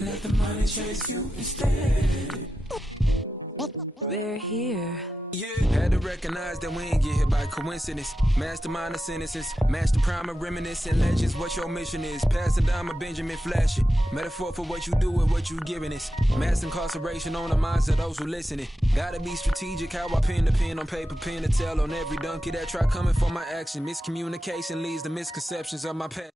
Let the money chase you instead. They're here. Yeah, had to recognize that we ain't get hit by coincidence. Mastermind of sentences, match the prime of reminiscent legends. What your mission is, pass it down, my Benjamin Flash it. Metaphor for what you do and what you giving us. Mass incarceration on the minds of those who listening. Gotta be strategic, how I pen the pen on paper, pen to tell on every donkey that try coming for my action. Miscommunication leads to misconceptions of my past.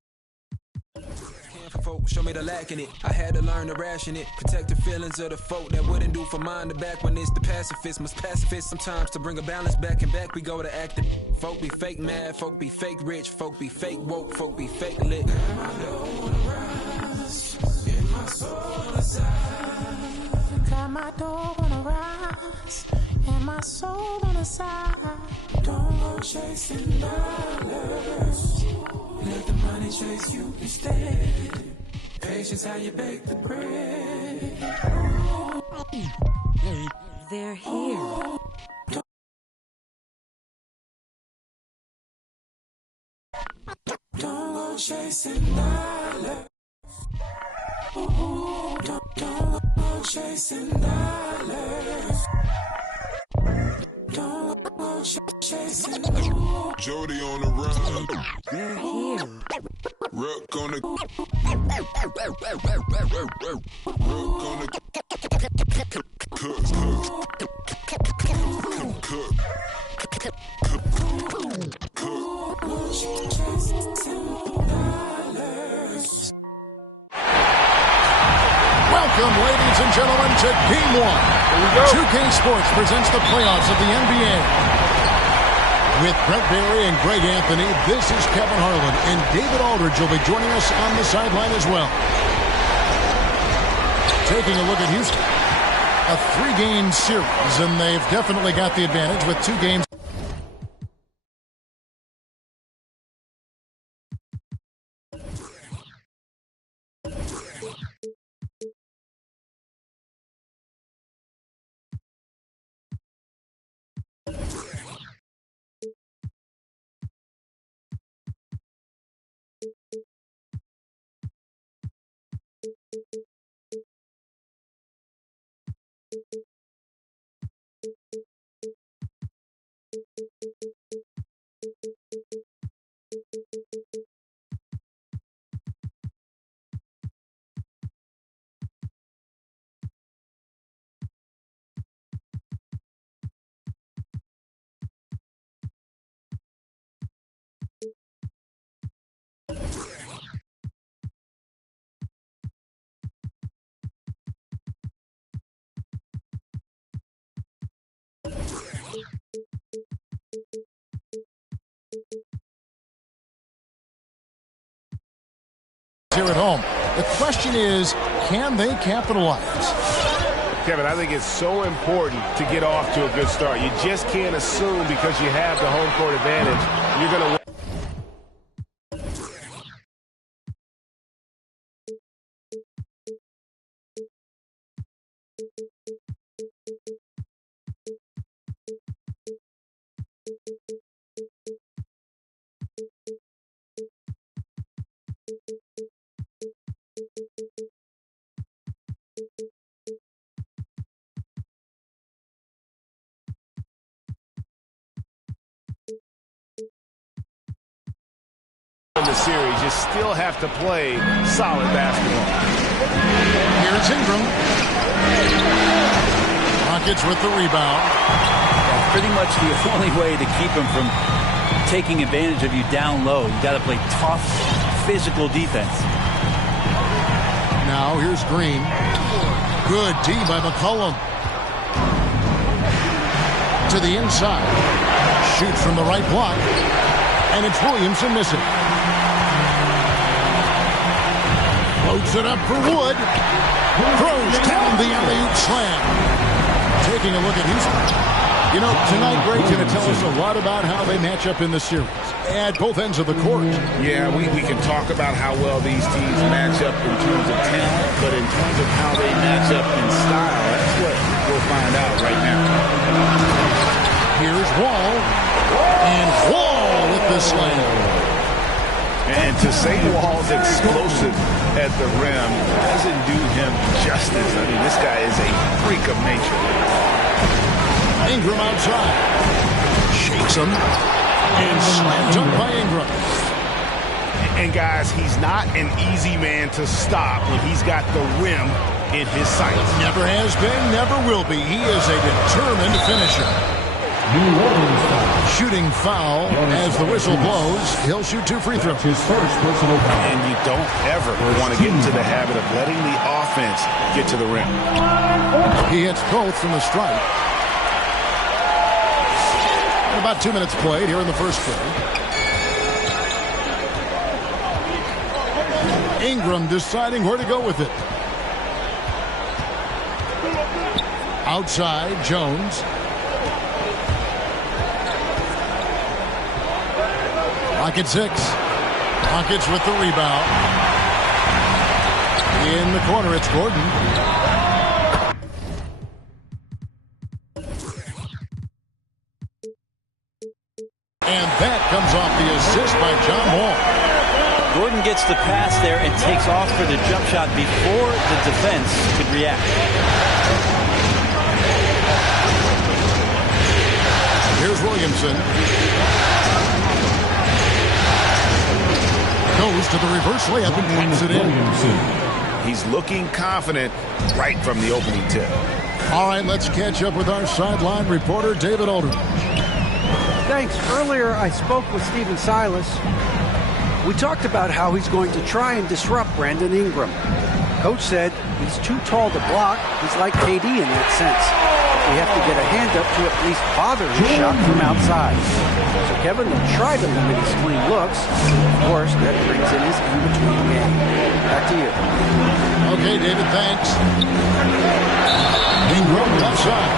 Folk show me the lack in it. I had to learn to ration it. Protect the feelings of the folk that wouldn't do for mine to back when it's the pacifist. Must pacifist sometimes to bring a balance back and back. We go to acting. Folk be fake mad, folk be fake rich, folk be fake woke, folk be fake lit. Got my dough on the rise, and my soul on the side. Got my dough on the rise, and my soul on the side. Don't go chasing dollars. Let the money chase you instead. Patience, how you bake the bread. They're here. Don't go chasing dollars. Don't go chasing dollars. Don't go chasing dollars. Jody on the run. They're here. Rook on the cook. Welcome, ladies and gentlemen, to Game 1. 2K Sports presents the playoffs of the NBA. With Brent Barry and Greg Anthony, this is Kevin Harlan, and David Aldridge will be joining us on the sideline as well. Taking a look at Houston, a 3-game series, and they've definitely got the advantage with 2 games. Here at home. The question is, can they capitalize? Kevin, I think it's so important to get off to a good start. You just can't assume because you have the home court advantage, you're going to win. In the series, you still have to play solid basketball. Here's Ingram. Rockets with the rebound. That's pretty much the only way to keep him from taking advantage of you down low. You got to play tough, physical defense. Now here's Green. Good D by McCollum. To the inside. Shoots from the right block. And it's Williamson missing. Floats it up for Wood. Throws down the alley-oop slam. Taking a look at Houston. You know, tonight Greg's going to tell us a lot about how they match up in the series at both ends of the court. Yeah, we can talk about how well these teams match up in terms of talent, but in terms of how they match up in style, that's what we'll find out right now. Here's Wall. And Wall with the slam. And to say Wall's explosive at the rim doesn't do him justice. I mean, this guy is a freak of nature. Ingram outside. Shakes him. And slam dunk by Ingram. And guys, he's not an easy man to stop when he's got the rim in his sights. Never has been, never will be. He is a determined finisher. Shooting foul as the whistle blows. He'll shoot 2 free throws. His first personal foul. And you don't ever want to get into the habit of letting the offense get to the rim. He hits both from the stripe. About 2 minutes played here in the first quarter. Ingram deciding where to go with it. Outside, Jones. Pocket 6. Pockets with the rebound. In the corner, it's Gordon. And that comes off the assist by John Wall. Gordon gets the pass there and takes off for the jump shot before the defense could react. Here's Williamson. Goes to the reverse layup and puts it in. He's looking confident right from the opening tip. All right, let's catch up with our sideline reporter, David Aldridge. Thanks. Earlier, I spoke with Stephen Silas. We talked about how he's going to try and disrupt Brandon Ingram. Coach said he's too tall to block. He's like KD in that sense. We have to get a hand up to at least bother his shot from outside. So Kevin will try to limit his clean looks. Of course, that brings in his in-between game. Back to you. Okay, David, thanks. Ingram left side.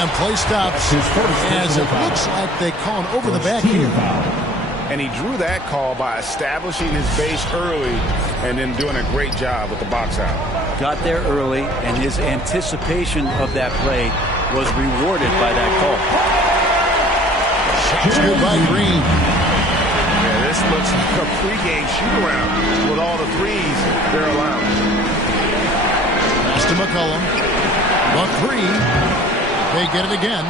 And play stops as it looks like they call an over the back here. And he drew that call by establishing his base early and then doing a great job with the box out. Got there early, and his anticipation of that play was rewarded by that call. Shots good by Green. Yeah, this looks like a pregame shoot-around with all the threes they're allowing. Pass to McCollum. The 3. They get it again.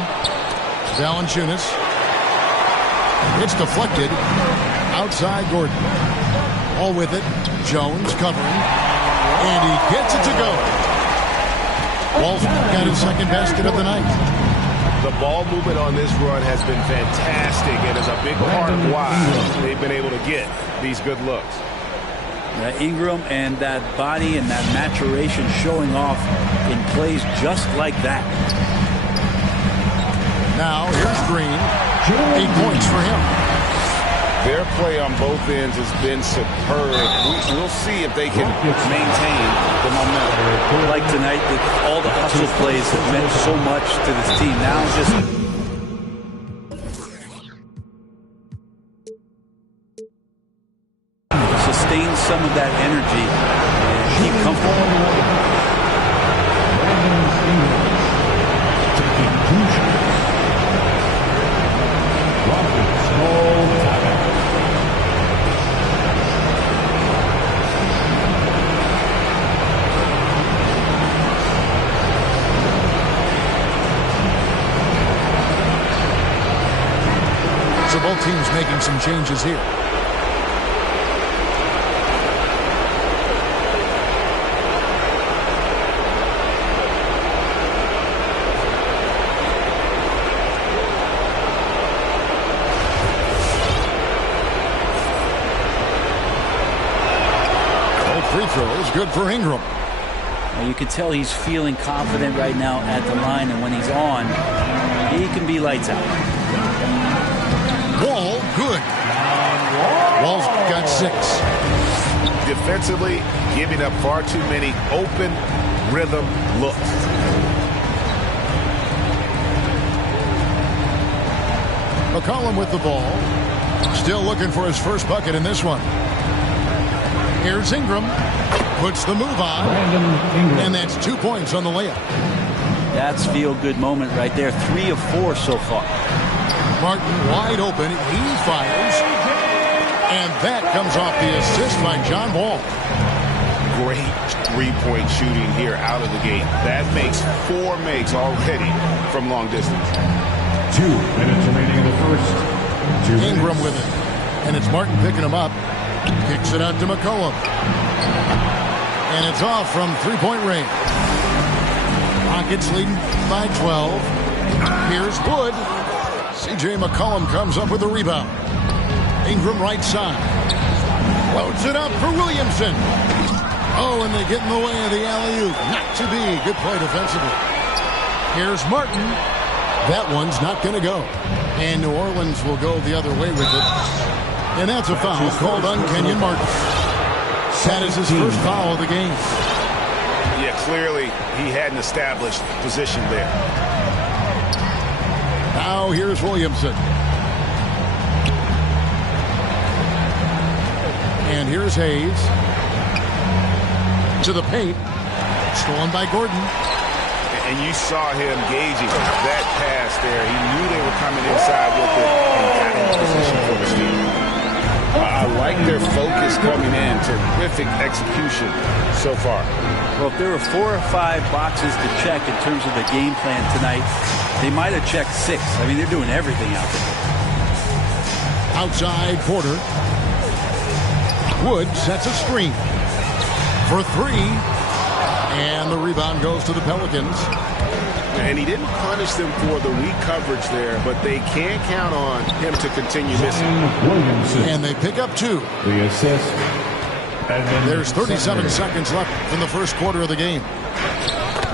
Valanciunas. It's deflected. Outside Gordon. All with it. Jones covering. And he gets it to go. Wall's got his second basket of the night. The ball movement on this run has been fantastic and is a big part of why they've been able to get these good looks. Ingram and that body and that maturation showing off in plays just like that. Now, here's Green. 8 points for him. Their play on both ends has been superb. We'll see if they can maintain the momentum. Like tonight, all the hustle plays have meant so much to this team. Now just sustain some of that energy and keep comfortable. So both teams making some changes here. Free throws, good for Ingram. Well, you can tell he's feeling confident right now at the line, and when he's on, he can be lights out. Wall, good. Wall's got 6. Defensively, giving up far too many open rhythm looks. McCollum with the ball. Still looking for his first bucket in this one. Here's Ingram. Puts the move on. And that's 2 points on the layup. That's feel-good moment right there. 3 of 4 so far. Martin wide open. He fires. And that comes off the assist by John Wall. Great three-point shooting here out of the gate. That makes 4 makes already from long distance. 2 minutes remaining in the first. Ingram with it. And it's Martin picking him up. Kicks it out to McCollum. And it's off from three-point range. Rockets leading by 12. Here's Wood. C.J. McCollum comes up with the rebound. Ingram right side. Loads it up for Williamson. Oh, and they get in the way of the alley-oop. Not to be. Good play defensively. Here's Martin. That one's not going to go. And New Orleans will go the other way with it. And that's a foul called on Kenyon Martin. That is his first foul of the game. Yeah, clearly he hadn't established position there. Now here's Williamson. And here's Hayes. To the paint. Stolen by Gordon. And you saw him gauging that pass there. He knew they were coming inside with it and got in position for the steal. I like their focus coming in. Terrific execution so far. Well, if there were 4 or 5 boxes to check in terms of the game plan tonight, they might have checked 6. I mean, they're doing everything out there. Outside Porter. Wood sets a screen for 3. And the rebound goes to the Pelicans. And he didn't punish them for the weak coverage there, but they can't count on him to continue missing. And they pick up 2. The assist. There's 37 seconds left in the first quarter of the game.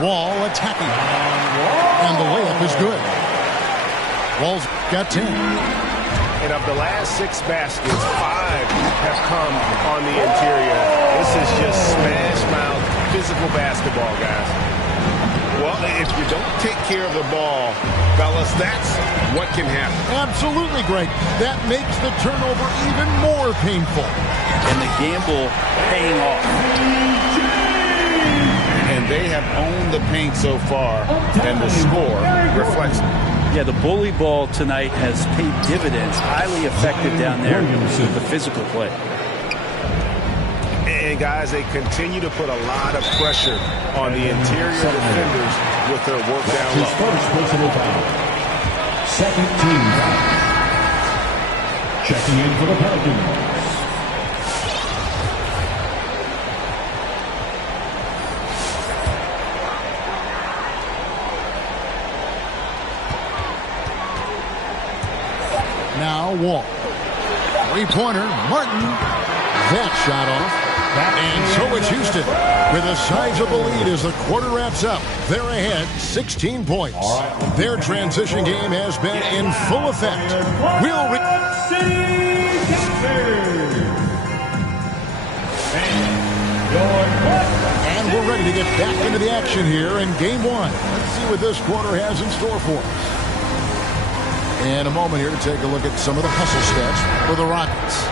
Wall attacking. And the layup is good. Wall's got 10. And of the last 6 baskets, 5 have come on the interior. This is just smash mouth physical basketball, guys. Well, if you don't take care of the ball, fellas, that's what can happen. Absolutely, Greg. That makes the turnover even more painful. And the gamble paying off. And they have owned the paint so far, and the score reflects it. Yeah, the bully ball tonight has paid dividends. Highly effective down there with the physical play. And guys, they continue to put a lot of pressure on the interior defenders with their work down low. First personal foul. Second team foul. Checking in for the Pelicans. Now Wall. Three-pointer, Martin. That shot off. And so it's Houston with a sizable lead as the quarter wraps up. They're ahead 16 points. Their transition game has been in full effect. And we're ready to get back into the action here in game 1. Let's see what this quarter has in store for us. And a moment here to take a look at some of the hustle stats for the Rockets.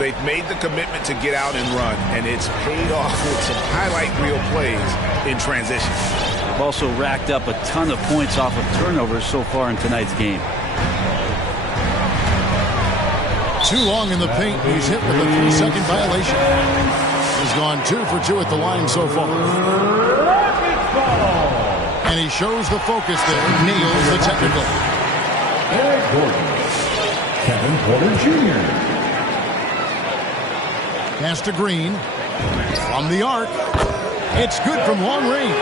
They've made the commitment to get out and run, and it's paid off with some highlight reel plays in transition. They've also racked up a ton of points off of turnovers so far in tonight's game. Too long in the paint. He's hit with a 3-second violation. He's gone 2 for 2 at the line so far. And he shows the focus there. Nails the technical. Eric Gordon. Kevin Porter Jr. Pass to Green. From the arc. It's good from long range.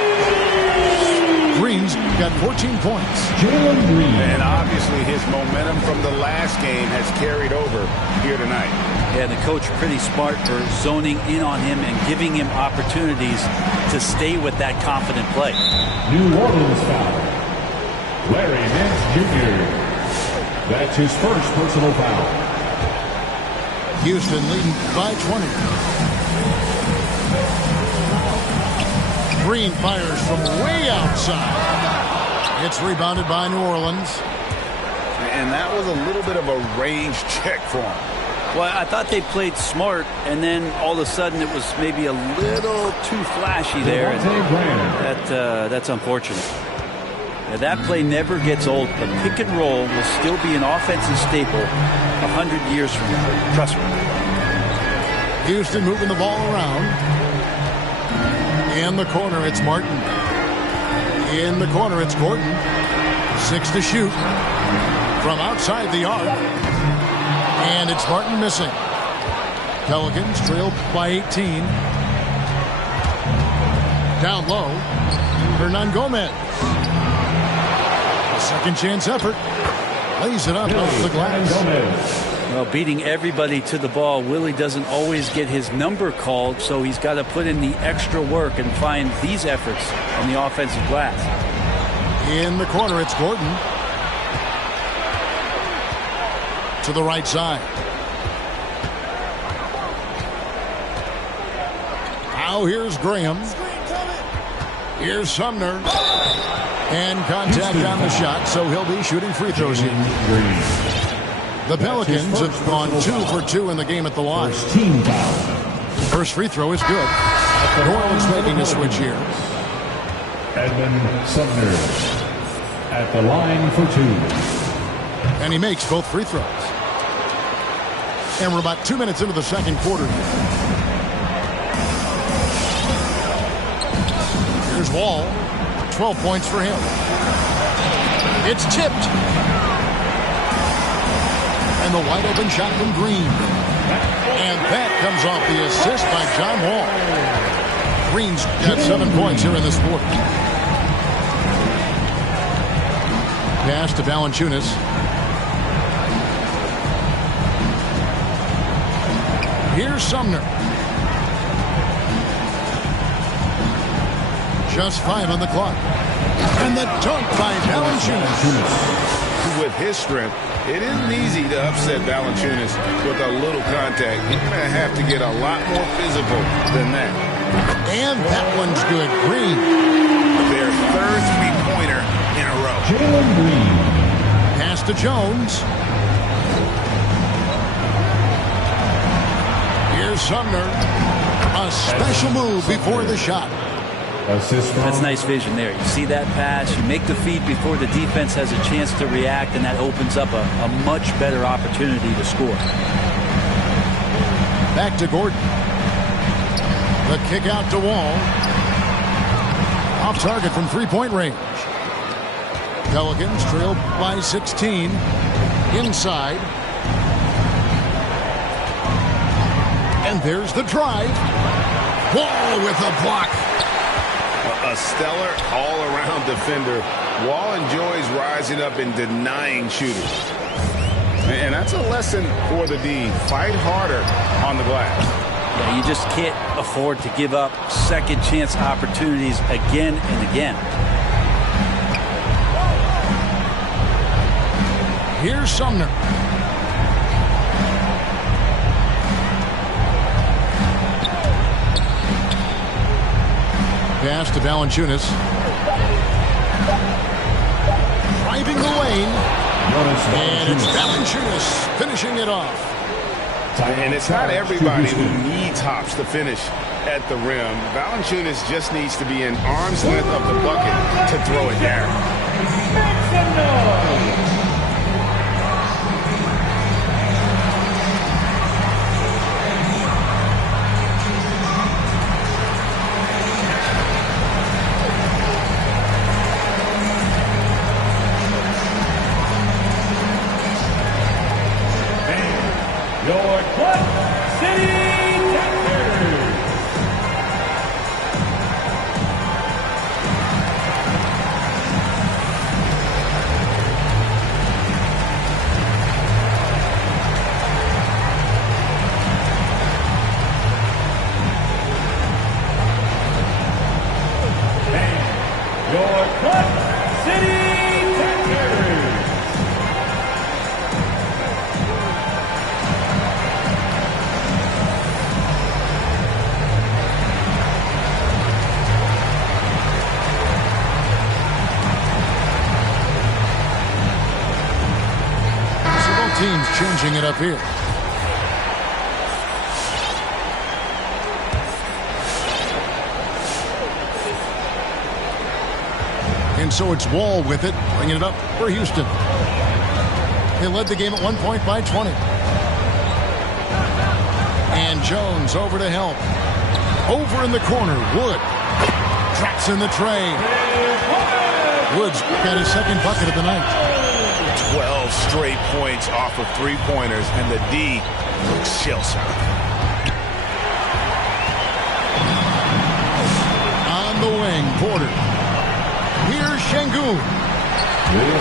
Green's got 14 points. Jalen Green. And obviously his momentum from the last game has carried over here tonight. Yeah, the coach pretty smart for zoning in on him and giving him opportunities to stay with that confident play. New Orleans foul. Larry Nance Jr. That's his first personal foul. Houston leading by 20. Green fires from way outside. It's rebounded by New Orleans. And that was a little bit of a range check for him. Well, I thought they played smart, and then all of a sudden it was maybe a little too flashy there. And that's unfortunate. Now, that play never gets old. The pick and roll will still be an offensive staple 100 years from now. Trust me. Houston moving the ball around. In the corner, it's Martin. In the corner, it's Gordon. 6 to shoot. From outside the arc. And it's Martin missing. Pelicans trail by 18. Down low. Hernan Gomez. Second chance effort. Lays it up off the glass. Well, beating everybody to the ball, Willie doesn't always get his number called, so he's got to put in the extra work and find these efforts on the offensive glass. In the corner, it's Gordon. To the right side. Now here's Graham. Here's Sumner. And contact on the shot, so he'll be shooting free throws here. The Pelicans have gone 2 for 2 in the game at the line. First free throw is good. Doyle is making a switch here. Edmund Sumner at the line for 2. And he makes both free throws. And we're about 2 minutes into the second quarter. Here's Wall. 12 points for him. It's tipped. And the wide open shot from Green. And that comes off the assist by John Wall. Green's got 7 points here in this quarter. Pass to Valanciunas. Here's Sumner. Just 5 on the clock. And the dunk by Valanciunas. With his strength, it isn't easy to upset Valanciunas with a little contact. You're going to have to get a lot more physical than that. And that one's good. Green. Their third three-pointer in a row. Jalen Green. Pass to Jones. Here's Sumner. A special move before the shot. That's nice vision there. You see that pass, you make the feed before the defense has a chance to react, and that opens up a much better opportunity to score. Back to Gordon. The kick out to Wall. Off target from three-point range. Pelicans trail by 16. Inside. And there's the drive. Wall with a block. A stellar all-around defender. Wall enjoys rising up and denying shooters. And that's a lesson for the D. Fight harder on the glass. Yeah, you just can't afford to give up second chance opportunities again and again. Here's Sumner. Pass to Valanciunas. Driving the lane. And it's Valanciunas finishing it off. And it's not everybody who needs hops to finish at the rim. Valanciunas just needs to be an arm's length of the bucket to throw it down. Make some noise. Your Clutch City Texans. And your Clutch City Texans. Teams changing it up here. And so it's Wall with it, bringing it up for Houston. They led the game at 1 point by 20. And Jones over to help. Over in the corner, Wood drops in the tray. Wood's got his second bucket of the night. 12 straight points off of three-pointers, and the D looks shell-shocked. On the wing, Porter. Here's Şengün.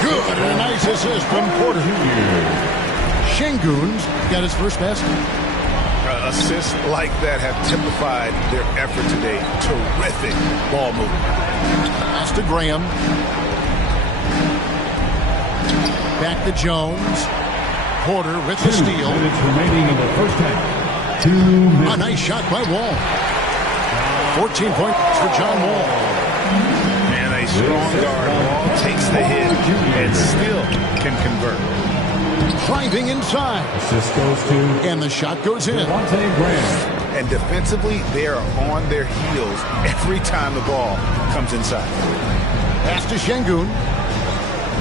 Good, and a nice assist from Porter. Şengün's got his first basket. Assists like that have typified their effort today. Terrific ball movement. Pass to Graham. Back to Jones. Porter with the steal. 2 minutes remaining in the first half. 2 minutes. A nice shot by Wall. 14 points for John Wall. And a strong guard. Wall takes the hit and still can convert. Driving inside. Assist goes to And the shot goes in. Graham. And defensively, they are on their heels every time the ball comes inside. Pass to Şengün.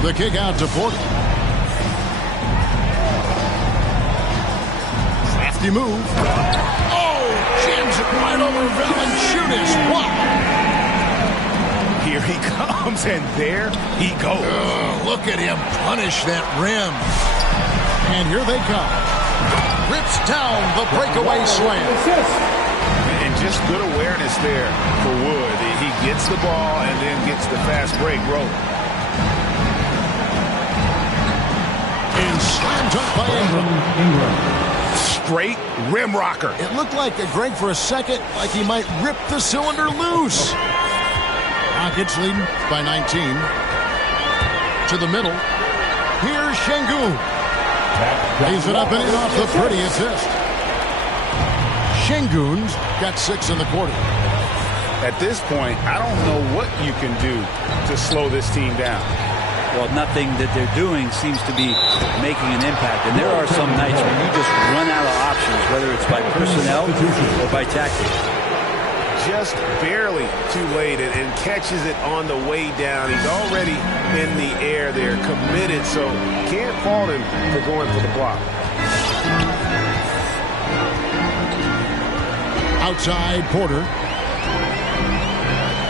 The kick out to Porter. Crafty move. Oh, jams it right over Valanciunas. Wow. Here he comes, and there he goes. Look at him punish that rim. And here they come. Rips down the breakaway slam. And just good awareness there for Wood. He gets the ball and then gets the fast break rolling. And slammed up by Ingram. Straight rim rocker. It looked like Greg for a second, like he might rip the cylinder loose. Rockets leading by 19. To the middle. Here's Şengün. Lays it up and in off the pretty assist. Şengün's got 6 in the quarter. At this point, I don't know what you can do to slow this team down. Well, nothing that they're doing seems to be making an impact. And there are some nights when you just run out of options, whether it's by personnel or by tactics. Just barely too late and catches it on the way down. He's already in the air there, committed, so can't fault him for going for the block. Outside, Porter.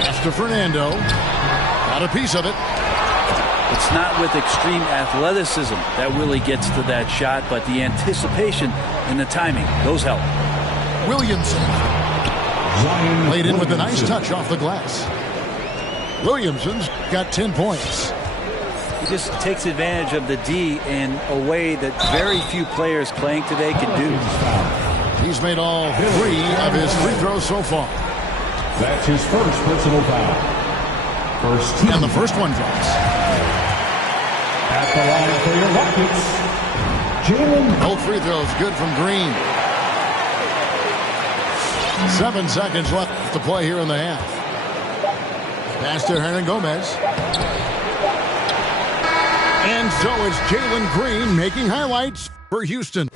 Pass to Fernando. Got a piece of it. It's not with extreme athleticism that Willie gets to that shot, but the anticipation and the timing, those help. Williamson. Laid in with a nice touch off the glass. Williamson's got 10 points. He just takes advantage of the D in a way that very few players playing today can do. He's made all 3 of his free throws so far. That's his first personal foul. First team. And the first one drops. At the line for your Rockets, Jalen. Both free throws good from Green. 7 seconds left to play here in the half. Pass to Hernan Gomez. And so it's Jalen Green making highlights for Houston.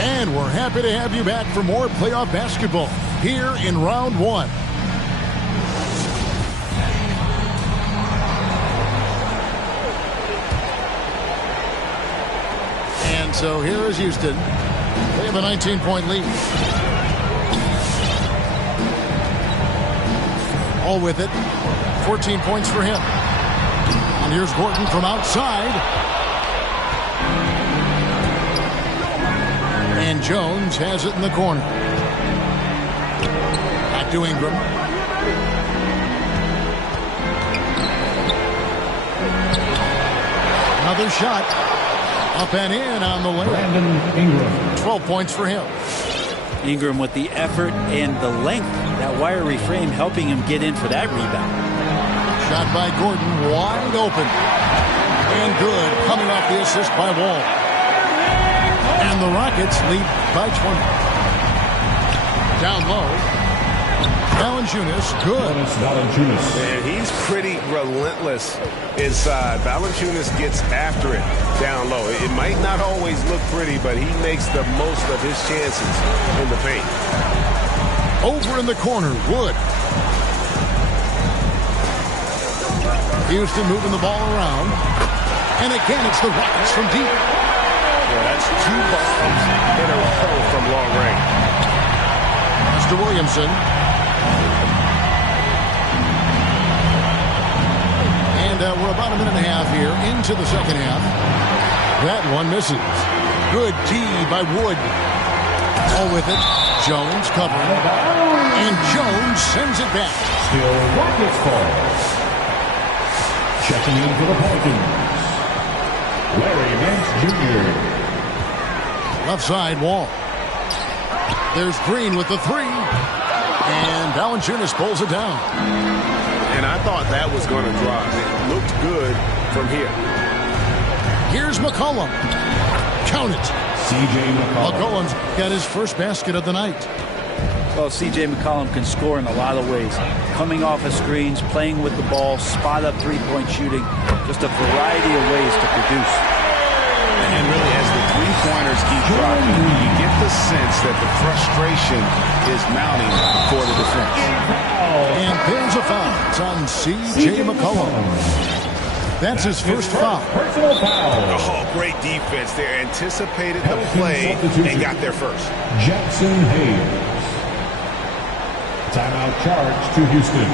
And we're happy to have you back for more playoff basketball here in round 1. And so here is Houston. They have a 19-point lead. All with it. 14 points for him. And here's Gordon from outside. And Jones has it in the corner. Back to Ingram. Another shot. Up and in on the layup. Ingram. 12 points for him. Ingram with the effort and the length. That wiry frame helping him get in for that rebound. Shot by Gordon. Wide open. And good. Coming off the assist by Wall. And the Rockets lead by 20. Down low. Valanciunas, good. And he's pretty relentless inside. Valanciunas gets after it down low. It might not always look pretty, but he makes the most of his chances in the paint. Over in the corner, Wood. Houston moving the ball around. And again, it's the Rockets from deep. Yeah, that's 2 bombs in a row from long range. Mr. Williamson. And we're about a minute and a half here into the second half. That one misses. Good D by Wood. All with it. Jones covering. And Jones sends it back. Still Rockets ball. Checking in for the Pelicans, Larry Nance Jr. Left side wall. There's Green with the 3. And Valanciunas pulls it down. And I thought that was going to drop. It looked good from here. Here's McCollum. Count it. C.J. McCollum. McCollum's got his first basket of the night. Well, C.J. McCollum can score in a lot of ways. Coming off of screens, playing with the ball, spot-up three-point shooting. Just a variety of ways to produce. And really, as the three-pointers keep dropping, you get the sense that the frustration is mounting for the defense. And there's a foul. It's on C.J. McCollum. That's his first foul. Personal foul. Oh, great defense there. Anticipated the play and got there first. Jackson Hayes. Timeout charge to Houston.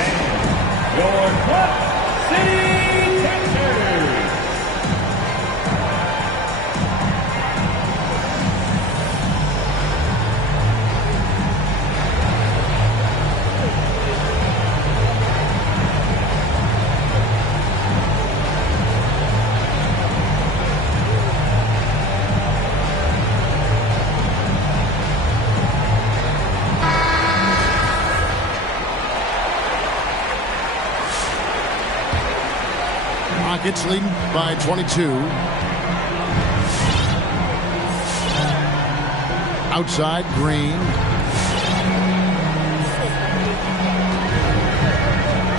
And your Club City Texans. Rockets leading by 22. Outside, Green.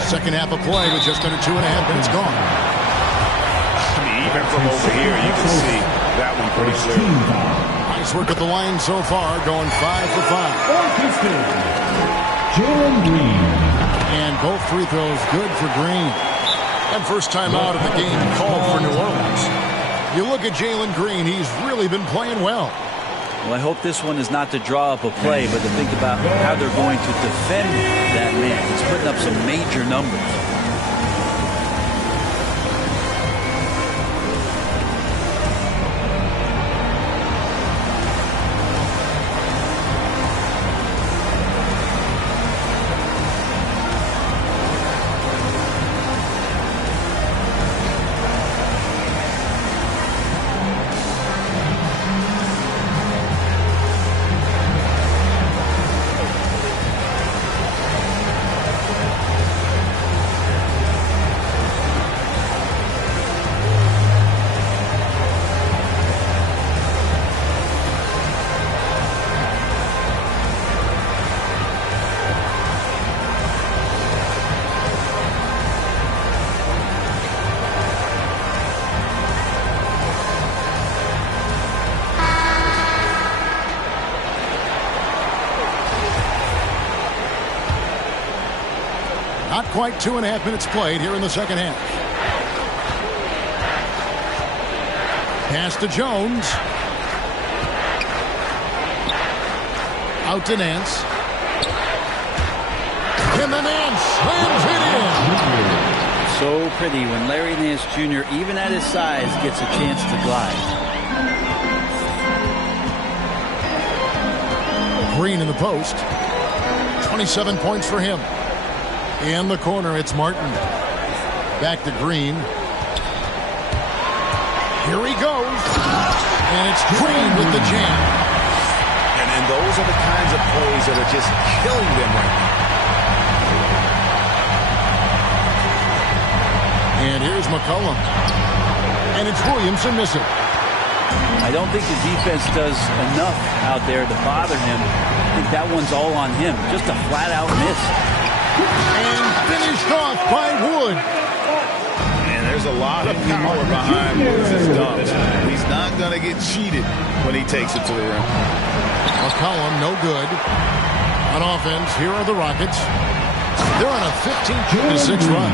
Second half of play with just under 2.5 minutes gone. I mean, even from over here, you can see that one pretty clearly. Nice work at the line so far, going 5 for 5. Jalen Green. And both free throws good for Green. And first time out of the game called for New Orleans. You look at Jalen Green, he's really been playing well. Well, I hope this one is not to draw up a play, but to think about how they're going to defend that man. He's putting up some major numbers. Not quite 2.5 minutes played here in the second half. Pass to Jones. Out to Nance. And the Nance slams it in. So pretty when Larry Nance Jr., even at his size, gets a chance to glide. Green in the post. 27 points for him. In the corner, it's Martin. Back to Green. Here he goes. And it's Green with the jam. And those are the kinds of plays that are just killing them right now. And here's McCollum. And it's Williamson missing. I don't think the defense does enough out there to bother him. I think that one's all on him. Just a flat-out miss. And finished off by Wood. And there's a lot of power behind Woods' dunks. He's not going to get cheated when he takes it to the rim. McCollum, no good. On offense, here are the Rockets. They're on a 15-6 run.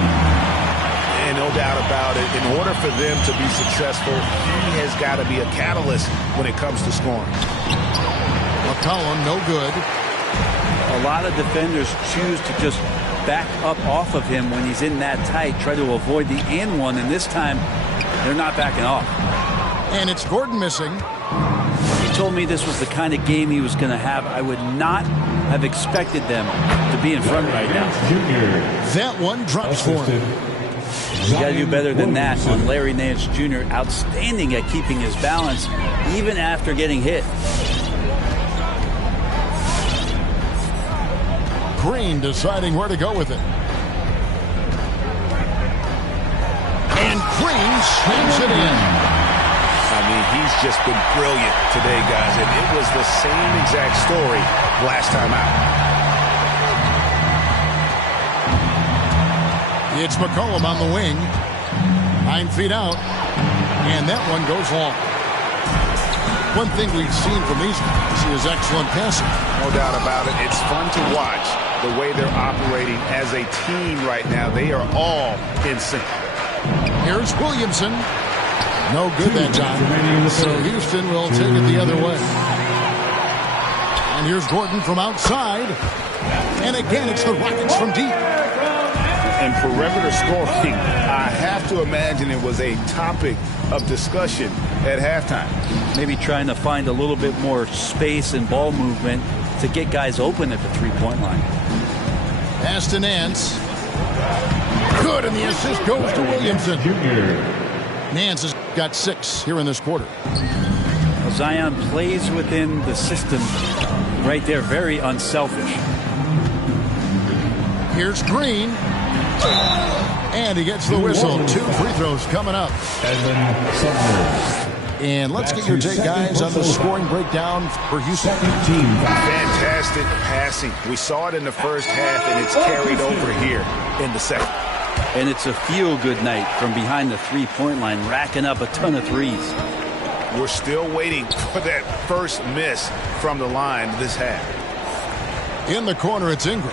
And no doubt about it, in order for them to be successful, he has got to be a catalyst when it comes to scoring. McCollum, no good. A lot of defenders choose to just back up off of him when he's in that tight, try to avoid the and one, and this time they're not backing off. And it's Gordon missing. He told me this was the kind of game he was going to have. I would not have expected them to be in front right now. That one drops for him. You got to do better than that on Larry Nance Jr. Outstanding at keeping his balance, even after getting hit. Green deciding where to go with it. And Green swings it in. I mean, he's just been brilliant today, guys. And it was the same exact story last time out. It's McCollum on the wing. 9 feet out. And that one goes long. One thing we've seen from these guys is excellent passing. No doubt about it. It's fun to watch the way they're operating as a team right now. They are all in sync. Here's Williamson. No good that time. So Houston will take it the other way. And here's Gordon from outside. And again, it's the Rockets from deep. And perimeter scoring, I have to imagine it was a topic of discussion at halftime. Maybe trying to find a little bit more space and ball movement to get guys open at the three-point line. Pass to Nance. Good, and the assist goes to Williamson. Nance has got 6 here in this quarter. Well, Zion plays within the system right there, very unselfish. Here's Green. And he gets the whistle. 2 free throws coming up. And let's get your take, guys, on the scoring breakdown for Houston. Fantastic passing. We saw it in the first half, and it's carried over here in the second. And it's a feel-good night from behind the three-point line, racking up a ton of threes. We're still waiting for that first miss from the line this half. In the corner, it's Ingram.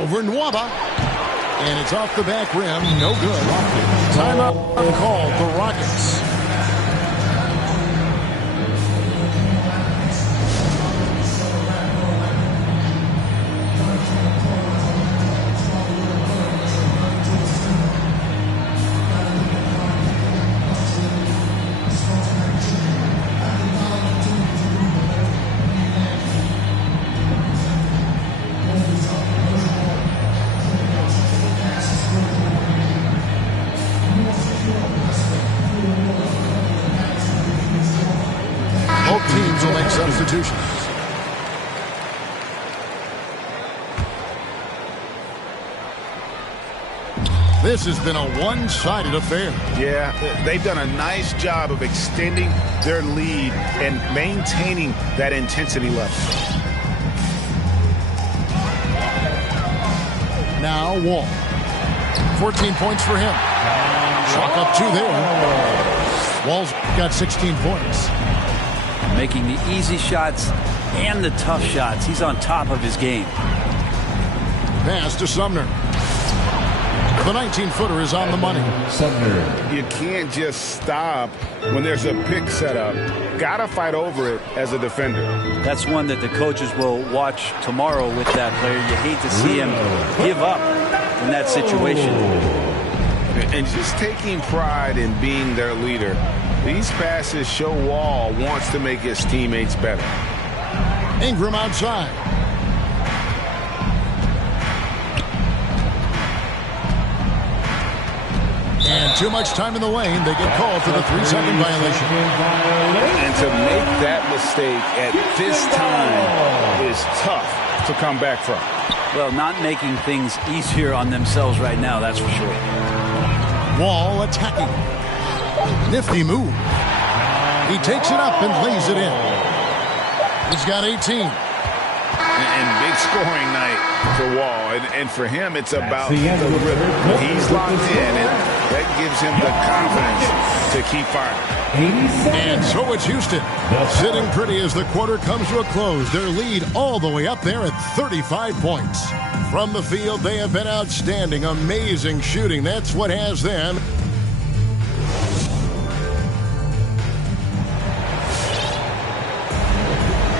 Over Nwaba. And it's off the back rim. No good. Timeout called the Rockets. Substitutions. This has been a one-sided affair. Yeah, they've done a nice job of extending their lead and maintaining that intensity level. Now Wall. 14 points for him. Chalk up 2 there. Wall's got 16 points. Making the easy shots and the tough shots. He's on top of his game. Pass to Sumner. The 19-footer is on the money. Sumner. You can't just stop when there's a pick set up. Got to fight over it as a defender. That's one that the coaches will watch tomorrow with that player. You hate to see him give up in that situation. And just taking pride in being their leader. These passes show Wall wants to make his teammates better. Ingram outside. And too much time in the lane. They get called for the 3-second violation. And to make that mistake at this time is tough to come back from. Well, not making things easier on themselves right now, that's for sure. Wall attacking. Nifty move. He takes it up and lays it in. He's got 18. And big scoring night for Wall. And for him, it's about the rhythm. He's locked in, and that gives him the confidence to keep firing. And so it's Houston, sitting pretty as the quarter comes to a close. Their lead all the way up there at 35 points. From the field, they have been outstanding. Amazing shooting. That's what has them.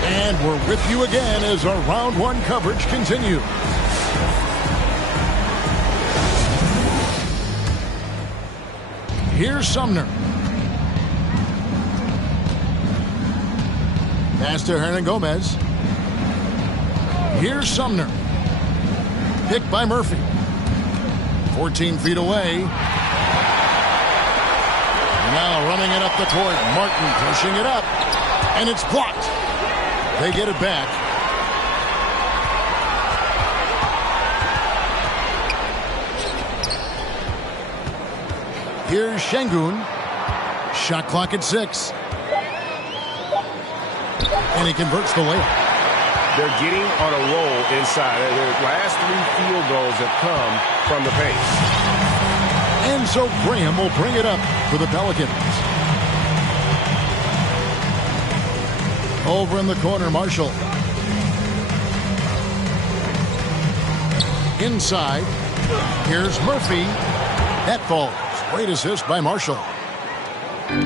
And we're with you again as our round one coverage continues. Here's Sumner. Pass to Hernan Gomez. Here's Sumner. Picked by Murphy. 14 feet away. Now running it up the court. Martin pushing it up. And it's blocked. They get it back. Here's Şengün. Shot clock at 6. And he converts the layup. They're getting on a roll inside. Their last 3 field goals have come from the paint. And so Graham will bring it up for the Pelicans. Over in the corner, Marshall. Inside. Here's Murphy. That falls. Great assist by Marshall.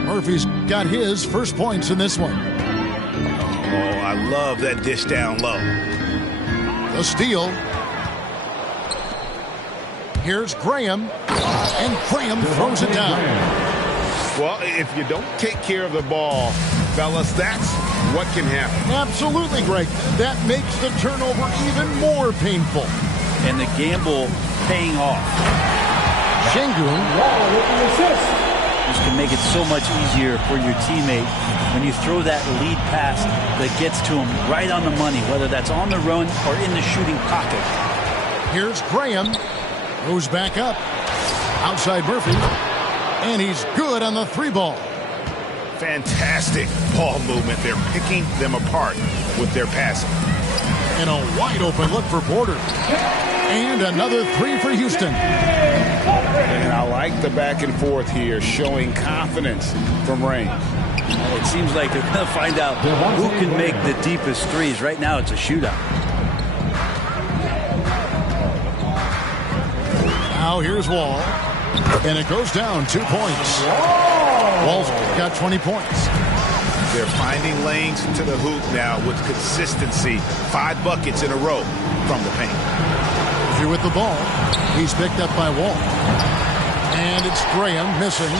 Murphy's got his first points in this one. Oh, I love that dish down low. The steal. Here's Graham. And Graham throws it down. Well, if you don't take care of the ball, fellas, that's what can happen. Absolutely, Greg. That makes the turnover even more painful. And the gamble paying off. Şengün. This can make it so much easier for your teammate when you throw that lead pass that gets to him right on the money, whether that's on the run or in the shooting pocket. Here's Graham. Goes back up. Outside Murphy. And he's good on the 3 ball. Fantastic ball movement. They're picking them apart with their passing. And a wide open look for Porter. And another 3 for Houston. And I like the back and forth here, showing confidence from Rain. It seems like they're going to find out who can make the deepest threes. Right now, it's a shootout. Now here's Wall. And it goes down 2 points. Wall's got 20 points. They're finding lanes to the hoop now with consistency. 5 buckets in a row from the paint. Here with the ball. He's picked up by Wall. And it's Graham missing.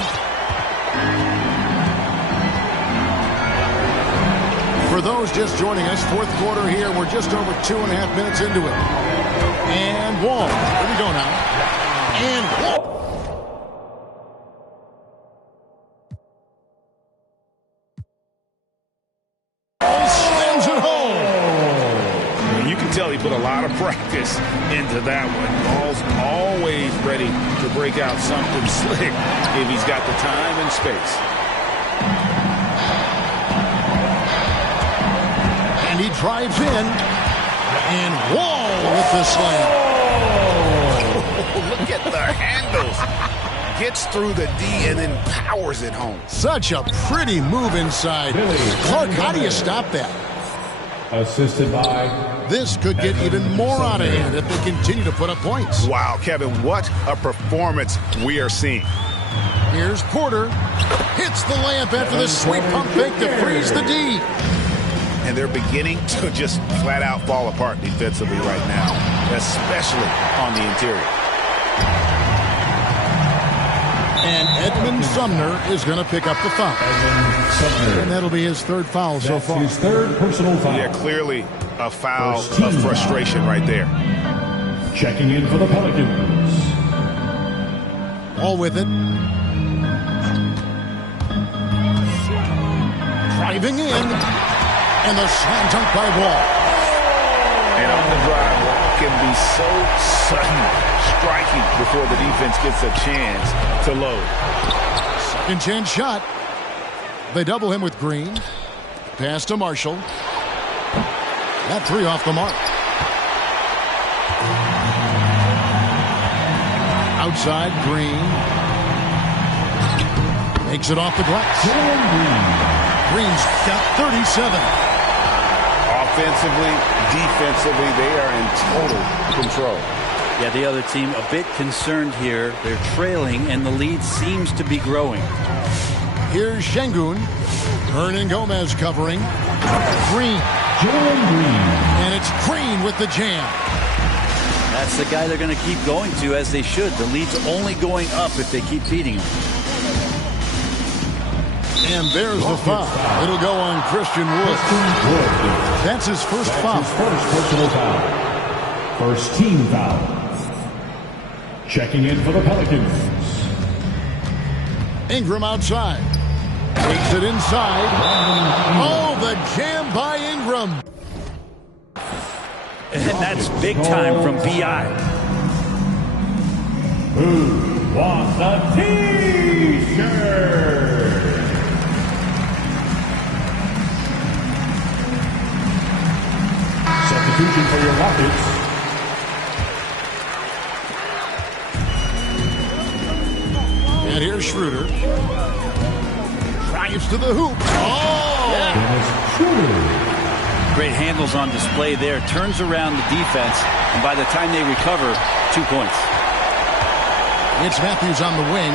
For those just joining us, 4th quarter here. We're just over 2.5 minutes into it. And Wall. Here we go now. And Wall. Slams it home. You can tell he put a lot of practice into that one. Ball's always ready to break out something slick if he's got the time and space. And he drives in. And Wall with the slam. Oh, look at the handles. Gets through the D and then powers it home. Such a pretty move inside. Clark, how do you stop that? Assisted by... This could get even more out of hand if they continue to put up points. Wow, Kevin, what a performance we are seeing. Here's Porter. Hits the layup after the sweet pump fake to freeze the D. And they're beginning to just flat out fall apart defensively right now, especially on the interior. And Edmund Sumner is going to pick up the foul. And that'll be his 3rd foul so far. His 3rd personal foul. Yeah, clearly a foul of frustration right there. Checking in for the Pelicans. All with it. Driving in. And the slam dunk by Wall. And on the drive, Wall can be so sudden, striking before the defense gets a chance to load. Second chance shot. They double him with Green. Pass to Marshall. That three off the mark. Outside, Green. Makes it off the glass. Green's got 37. Offensively, defensively, they are in total control. Yeah, the other team a bit concerned here. They're trailing, and the lead seems to be growing. Here's Şengün. Hernan Gomez covering. Green. And it's Green with the jam. That's the guy they're going to keep going to, as they should. The lead's only going up if they keep beating him. And there's the foul. It'll go on Christian Wood. That's his first foul. First personal foul. First team foul. Checking in for the Pelicans. Ingram outside. Takes it inside. Oh, the jam by Ingram. And that's big time from B.I. Who wants a T-shirt? Substitution for your Rockets. And here's Schroeder. Drives to the hoop. Oh! Schroeder. Great handles on display there. Turns around the defense, and by the time they recover, 2 points. It's Matthews on the wing.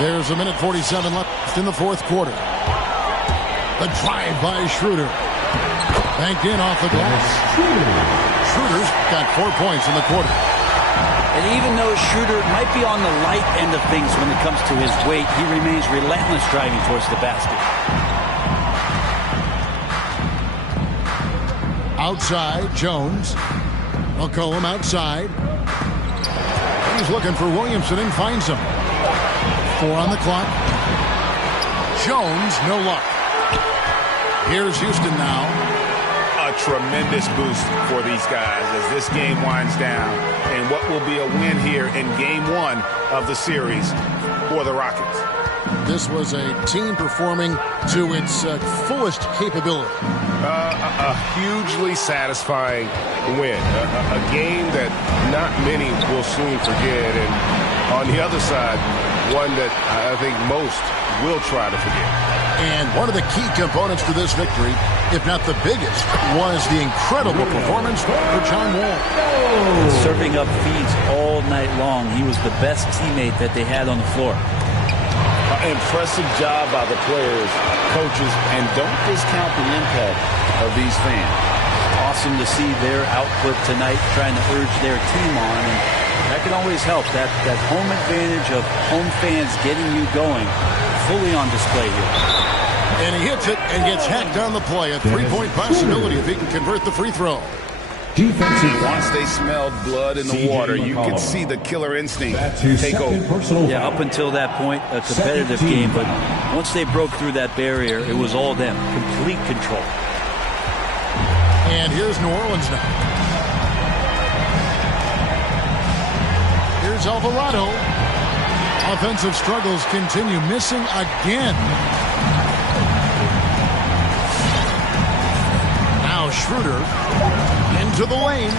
There's a minute 47 left in the fourth quarter. The drive by Schroeder. Banked in off the glass. Schroeder's got 4 points in the quarter. And even though Schroeder might be on the light end of things when it comes to his weight, he remains relentless driving towards the basket. Outside, Jones. McCollum outside. He's looking for Williamson and finds him. 4 on the clock. Jones, no luck. Here's Houston now. A tremendous boost for these guys as this game winds down, and what will be a win here in game 1 of the series for the Rockets. This was a team performing to its fullest capability. A hugely satisfying win. A game that not many will soon forget, and on the other side, one that I think most will try to forget. And one of the key components to this victory, if not the biggest, was the incredible performance for John Wall. Serving up feeds all night long. He was the best teammate that they had on the floor. Impressive job by the players, coaches, and don't discount the impact of these fans. Awesome to see their output tonight, trying to urge their team on. And that can always help. That home advantage of home fans getting you going, fully on display here. And he hits it and gets hacked on the play. A three-point possibility if he can convert the free throw. Once they smelled blood in the water, you could see the killer instinct take over. Yeah, up until that point, a competitive game. But once they broke through that barrier, it was all them. Complete control. And here's New Orleans now. Here's Alvarado. Offensive struggles continue. Missing again. Now Schroeder into the lane.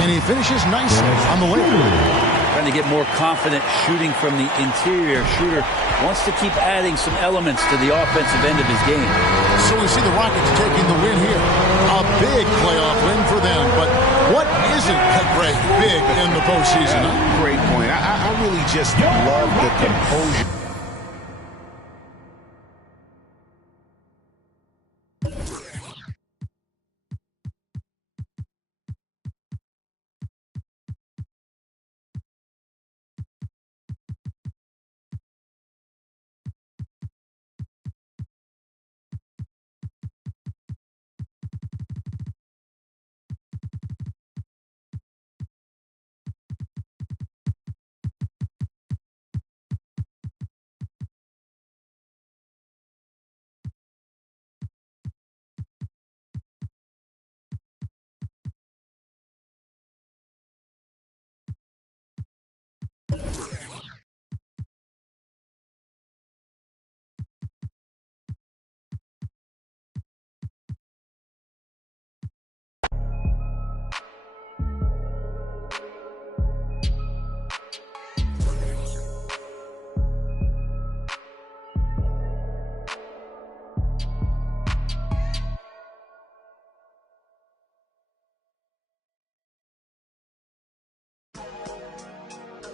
And he finishes nicely on the lane. Trying to get more confident shooting from the interior. Schroeder wants to keep adding some elements to the offensive end of his game. So we see the Rockets taking the win here. A big playoff win for them. But what isn't Greg big in the postseason? Great point. I really just love the composure.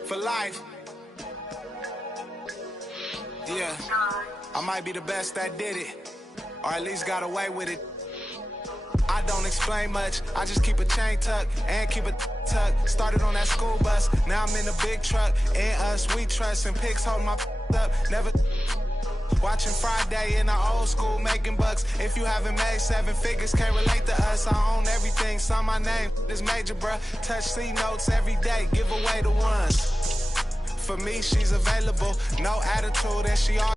for life. Yeah, I might be the best that did it, or at least got away with it. I don't explain much, I just keep a chain tuck and keep a tuck. Started on that school bus, now I'm in a big truck. And us, we trust, and pigs hold my up. Never watching Friday in the old school, making bucks. If you haven't made 7 figures, can't relate to us. I own everything, sign my name, this major, bruh. Touch C notes every day, give away the ones. For me, she's available, no attitude, and she all